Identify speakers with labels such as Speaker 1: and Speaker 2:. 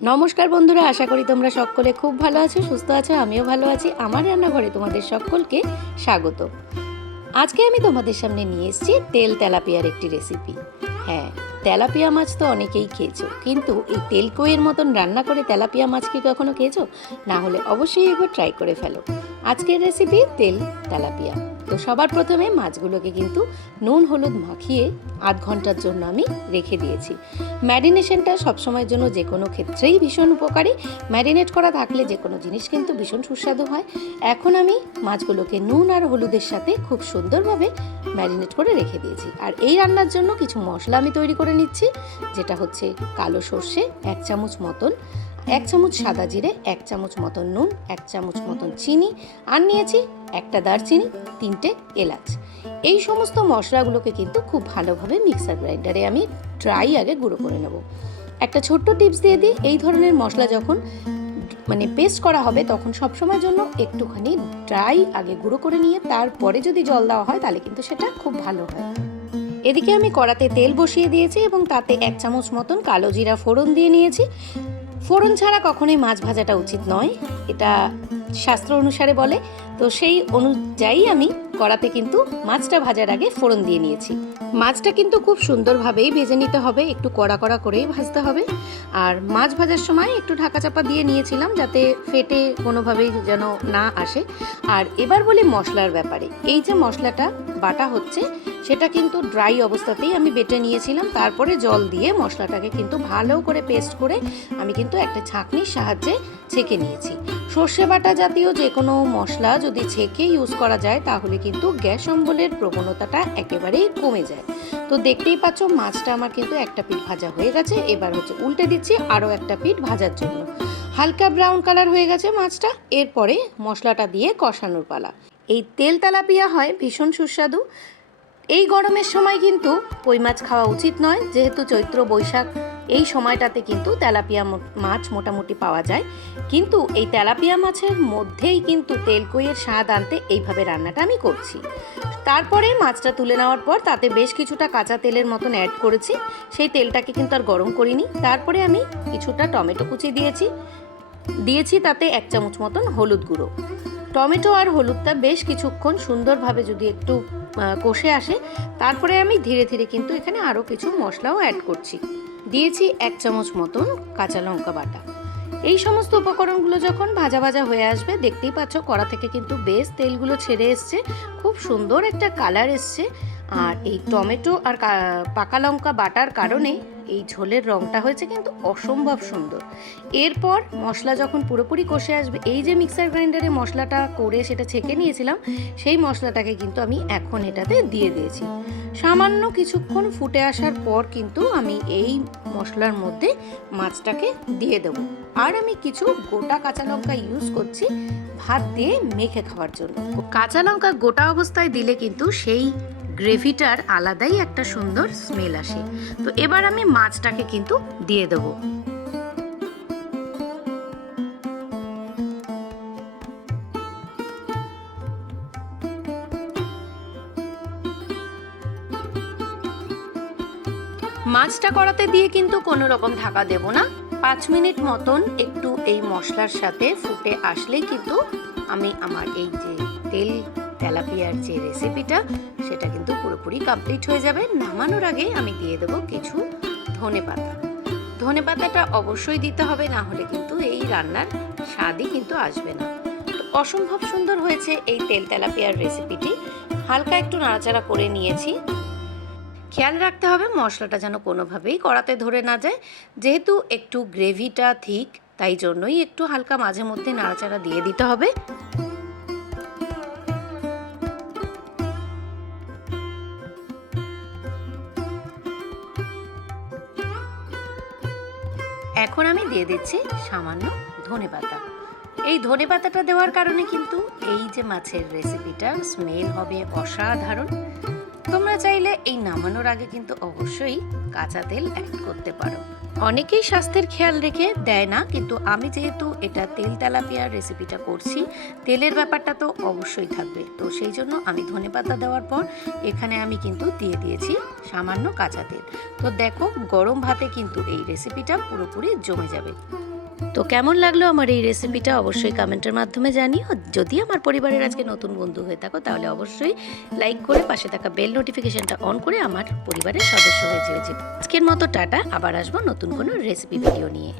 Speaker 1: নমস্কার বন্ধুরা, আশা করি তোমরা সকলে খুব ভালো আছো, সুস্থ আছো, আমিও ভালো আছি। আমার রান্নাঘরে তোমাদের সকলকে স্বাগত। আজকে আমি তোমাদের সামনে নিয়ে এসেছি তেল তেলাপিয়ার একটি রেসিপি হ্যাঁ তেলাপিয়া মাছ তো অনেকেই খেয়েছো, কিন্তু এই তেলকইয়ের মতন রান্না করে তেলাপিয়া মাছ কি কখনো খেয়েছো? না হলে অবশ্যই একবার ট্রাই করে ফেলো। আজকের রেসিপি তেল তেলাপিয়া। তো সবার প্রথমে মাছগুলোকে কিন্তু নুন, হলুদ মাখিয়ে আধ ঘণ্টার জন্য আমি রেখে দিয়েছি। ম্যারিনেশনটা সবসময়ের জন্য যে কোনো ক্ষেত্রেই ভীষণ উপকারী। ম্যারিনেট করা থাকলে যে কোনো জিনিস কিন্তু ভীষণ সুস্বাদু হয়। এখন আমি মাছগুলোকে নুন আর হলুদের সাথে খুব সুন্দরভাবে ম্যারিনেট করে রেখে দিয়েছি। আর এই রান্নার জন্য কিছু মশলা আমি তৈরি করে নিচ্ছি, যেটা হচ্ছে কালো সর্ষে এক চামচ মতন এক চামচ সাদা জিরে, এক চামচ মতন নুন, এক চামচ মতন চিনি আর নিয়েছি একটা দারচিনি, তিনটে এলাচ। এই সমস্ত মশলাগুলোকে কিন্তু খুব ভালোভাবে মিক্সার গ্রাইন্ডারে আমি ড্রাই আগে গুঁড়ো করে নেব। একটা ছোট্ট টিপস দিয়ে দিই, এই ধরনের মশলা যখন মানে পেস্ট করা হবে তখন সবসময়ের জন্য একটুখানি ড্রাই আগে গুঁড়ো করে নিয়ে তারপরে যদি জল দেওয়া হয় তাহলে কিন্তু সেটা খুব ভালো হয়। এদিকে আমি কড়াতে তেল বসিয়ে দিয়েছি এবং তাতে এক চামচ মতন কালো জিরা ফোড়ন দিয়ে নিয়েছি। ফোড়ন ছাড়া কখনোই মাছ ভাজাটা উচিত নয়। এটা শাস্ত্র অনুসারে বলে। তো সেই অনুযায়ী আমি কড়াতে কিন্তু মাছটা ভাজার আগে ফোড়ন দিয়ে নিয়েছি। মাছটা কিন্তু খুব সুন্দরভাবেই ভেজে নিতে হবে, একটু কড়া কড়া করেই ভাজতে হবে। আর মাছ ভাজার সময় একটু ঢাকা চাপা দিয়ে নিয়েছিলাম যাতে ফেটে কোনোভাবেই যেন না আসে। আর এবার বলি মশলার ব্যাপারে। এই যে মশলাটা বাটা হচ্ছে, সেটা কিন্তু ড্রাই অবস্থাতেই আমি বেটে নিয়েছিলাম। তারপরে জল দিয়ে মশলাটাকে কিন্তু ভালো করে পেস্ট করে আমি কিন্তু একটা ছাঁকনির সাহায্যে ছেঁকে নিয়েছি। সর্ষে বাটা জাতীয় যে কোনো মশলা যদি ছেঁকে ইউজ করা যায়, তাহলে কিন্তু গ্যাস অম্বলের প্রবণতাটা একেবারেই কমে যায়। তো দেখতেই পাচ্ছ মাছটা আমার কিন্তু একটা পিঠ ভাজা হয়ে গেছে, এবার হচ্ছে উল্টে দিচ্ছি আরও একটা পিঠ ভাজার জন্য। হালকা ব্রাউন কালার হয়ে গেছে মাছটা, এরপরে মশলাটা দিয়ে কষানোর পালা। এই তেল তেলাপিয়া হয় ভীষণ সুস্বাদু। এই গরমের সময় কিন্তু কই মাছ খাওয়া উচিত নয়, যেহেতু চৈত্র বৈশাখ এই সময়টাতে কিন্তু তেলাপিয়া মাছ মোটামুটি পাওয়া যায়। কিন্তু এই তেলাপিয়া মাছের মধ্যেই কিন্তু তেলকইয়ের স্বাদ আনতে এইভাবে রান্নাটা আমি করছি। তারপরে মাছটা তুলে নেওয়ার পর তাতে বেশ কিছুটা কাঁচা তেলের মতন অ্যাড করেছি। সেই তেলটাকে কিন্তু আর গরম করিনি। তারপরে আমি কিছুটা টমেটো কুচি দিয়েছি। দিয়েছি তাতে এক চামচ মতন হলুদ গুঁড়ো। টমেটো আর হলুদটা বেশ কিছুক্ষণ সুন্দরভাবে যদি একটু কষে আসে, তারপরে আমি ধীরে ধীরে কিন্তু এখানে আরও কিছু মশলাও অ্যাড করছি। দিয়েছি এক চামচ মতন কাঁচা লঙ্কা বাটা। এই সমস্ত উপকরণগুলো যখন ভাজা ভাজা হয়ে আসবে, দেখতেই পাচ্ছ কড়া থেকে কিন্তু বেশ তেলগুলো ছেড়ে এসছে। খুব সুন্দর একটা কালার এসছে। আর এই টমেটো আর পাকা লঙ্কা বাটার কারণে এই ঝোলের রঙটা হয়েছে কিন্তু অসম্ভব সুন্দর। এরপর মশলা যখন পুরোপুরি কষে আসবে, এই যে মিক্সার গ্রাইন্ডারে মশলাটা করে সেটা ছেঁকে নিয়েছিলাম, সেই মশলাটাকে কিন্তু আমি এখন এটাতে দিয়ে দিয়েছি। সামান্য কিছুক্ষণ ফুটে আসার পর কিন্তু আমি এই মশলার মধ্যে মাছটাকে দিয়ে দেবো। আর আমি কিছু গোটা কাঁচা লঙ্কা ইউজ করছি ভাত দিয়ে মেখে খাওয়ার জন্য। কাঁচা লঙ্কা গোটা অবস্থায় দিলে কিন্তু সেই গ্রেভিটার আলাদাই একটা সুন্দর স্মেল আসে। তো এবার আমি মাছটাকে কিন্তু দিয়ে দেবো। মাছটা কড়াতে দিয়ে কিন্তু কোনো রকম ঢাকা দেব না। পাঁচ মিনিট মতন একটু এই মশলার সাথে ফুটে আসলেই কিন্তু আমি আমার এই যে তেল তেলাপিয়ার যে রেসিপিটা সেটা কিন্তু পুরোপুরি কমপ্লিট হয়ে যাবে। নামানোর আগে আমি দিয়ে দেবো কিছু ধনে পাতা। ধনে পাতাটা অবশ্যই দিতে হবে, না হলে কিন্তু এই রান্নার স্বাদই কিন্তু আসবে না। তো অসম্ভব সুন্দর হয়েছে এই তেল তেলাপিয়ার রেসিপিটি হালকা একটু নাড়াচাড়া করে নিয়েছি। খেয়াল রাখতে হবে, মশলাটা যেন কোনোভাবেই কড়াতে ধরে না যায়। যেহেতু একটু গ্রেভিটা ঠিক, তাই জন্যই একটু হালকা মাঝে মধ্যে নাড়াচাড়া দিয়ে দিতে হবে। এখন আমি দিয়ে দিচ্ছি সামান্য ধনে পাতা এই ধনে পাতাটা দেওয়ার কারণে কিন্তু এই যে মাছের রেসিপিটা স্মেল হবে অসাধারণ। তোমরা চাইলে এই নামানোর আগে কিন্তু অবশ্যই কাঁচা তেল অ্যাড করতে পারো। অনেকেই স্বাস্থ্যের খেয়াল রেখে দেয় না, কিন্তু আমি যেহেতু এটা তেল তেলাপিয়ার রেসিপিটা করছি, তেলের ব্যাপারটা তো অবশ্যই থাকবে। তো সেই জন্য আমি ধনে পাতা দেওয়ার পর এখানে আমি কিন্তু দিয়ে দিয়েছি সামান্য কাঁচা তেল। তো দেখো, গরম ভাতে কিন্তু এই রেসিপিটা পুরোপুরি জমে যাবে। তো কেমন লাগল আমার এই রেসিপিটা অবশ্যই কমেন্টের মাধ্যমে জানিও। যদি আমার পরিবারের আজকে নতুন বন্ধু হয়ে থাকো, তাহলে অবশ্যই লাইক করে পাশে থাকা বেল নোটিফিকেশনটা অন করে আমার পরিবারের সদস্য হয়ে যেয়েছে আজকের মতো টাটা, আবার আসব নতুন কোনো রেসিপি ভিডিও নিয়ে।